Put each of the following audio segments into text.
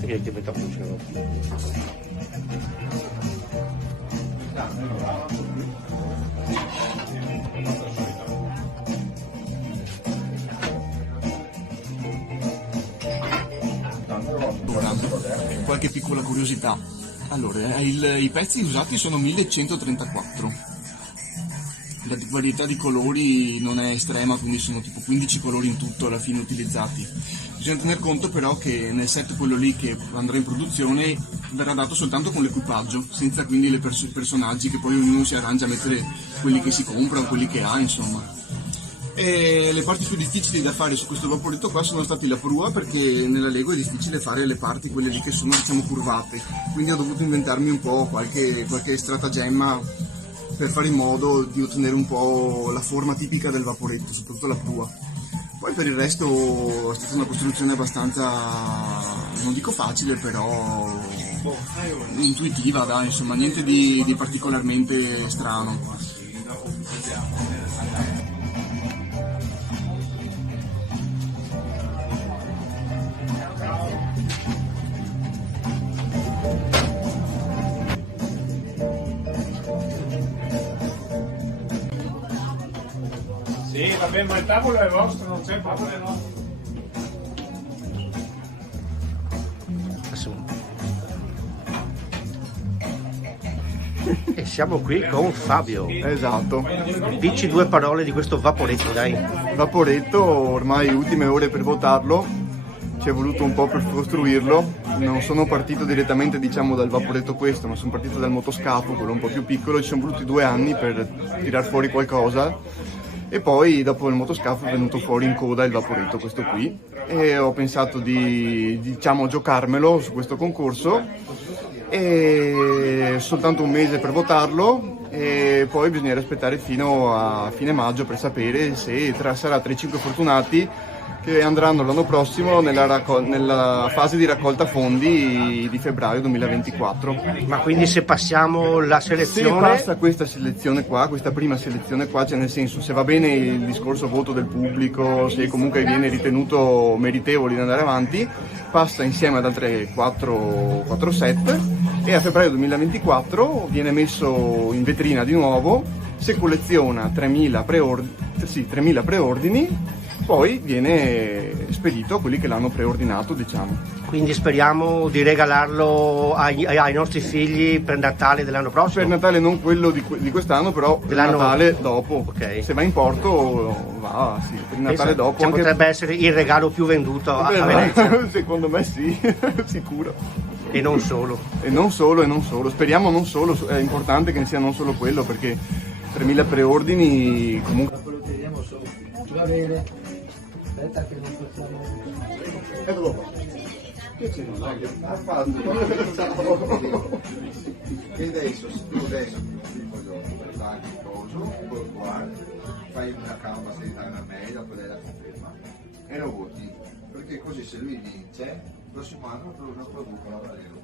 che metà cucina. Qualche piccola curiosità. Allora, i pezzi usati sono 1134. La varietà di colori non è estrema, quindi sono tipo 15 colori in tutto alla fine utilizzati. Bisogna tener conto però che nel set quello lì che andrà in produzione verrà dato soltanto con l'equipaggio, senza quindi i personaggi che poi ognuno si arrangia a mettere quelli che si compra o quelli che ha, insomma. E le parti più difficili da fare su questo vaporetto qua sono stati la prua, perché nella Lego è difficile fare le parti quelle lì che sono, diciamo, curvate, quindi ho dovuto inventarmi un po' qualche stratagemma per fare in modo di ottenere un po' la forma tipica del vaporetto, soprattutto la prua. Poi per il resto è stata una costruzione abbastanza, non dico facile, però intuitiva, dai, insomma, niente di particolarmente strano. Sì, vabbè, ma il tavolo è vostro, non c'è problema. E siamo qui con Fabio. Esatto. Dici due parole di questo vaporetto, dai. Vaporetto, ormai ultime ore per votarlo, ci è voluto un po' per costruirlo. Non sono partito direttamente, diciamo, dal vaporetto questo, ma sono partito dal motoscafo, quello un po' più piccolo. Ci sono voluti 2 anni per tirar fuori qualcosa, e poi dopo il motoscafo è venuto fuori in coda il vaporetto, questo qui, e ho pensato di, diciamo, giocarmelo su questo concorso, e soltanto un mese per votarlo, e poi bisognerà aspettare fino a fine maggio per sapere se sarà tra i 5 fortunati che andranno l'anno prossimo nella fase di raccolta fondi di febbraio 2024. Ma quindi se passiamo la Se selezione... passa questa selezione qua, questa prima selezione qua, cioè nel senso, se va bene il discorso voto del pubblico, se comunque viene ritenuto meritevole di andare avanti, passa insieme ad altre 4 set, e a febbraio 2024 viene messo in vetrina di nuovo. Se colleziona 3.000 preordini, poi viene spedito a quelli che l'hanno preordinato, diciamo. Quindi speriamo di regalarlo ai nostri figli per Natale dell'anno prossimo? Per Natale non quello di quest'anno, però per Natale dopo. Okay. Se va in porto va, sì, per Natale dopo. Cioè, potrebbe essere il regalo più venduto a Venezia. Secondo me sì, sicuro. E non solo. E non solo. Speriamo non solo, è importante che sia non solo quello, perché 3.000 preordini comunque... Va bene, aspetta che non possiamo... Eccolo qua. Che c'è? Ha fatto? E adesso tu fai il coso, fai una calma senza una meglio, poi lei la conferma e lo voti, perché così se lui vince il prossimo anno lo producono a Valero.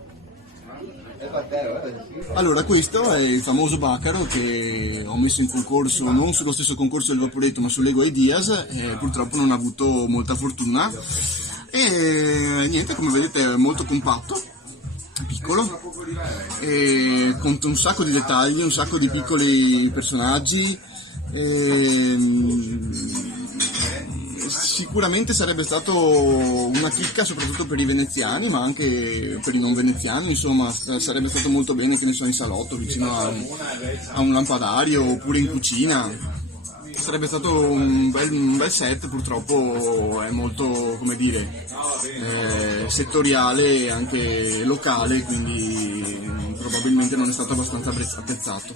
Allora, questo è il famoso Bacaro che ho messo in concorso, non sullo stesso concorso del vaporetto ma su Lego Ideas, e purtroppo non ha avuto molta fortuna. E niente, come vedete è molto compatto, piccolo, e conta un sacco di dettagli, un sacco di piccoli personaggi. Sicuramente sarebbe stato una chicca soprattutto per i veneziani, ma anche per i non veneziani, insomma sarebbe stato molto bene, che ne so, in salotto vicino a un lampadario, oppure in cucina. Sarebbe stato un bel set. Purtroppo è molto, come dire, settoriale e anche locale, quindi probabilmente non è stato abbastanza apprezzato.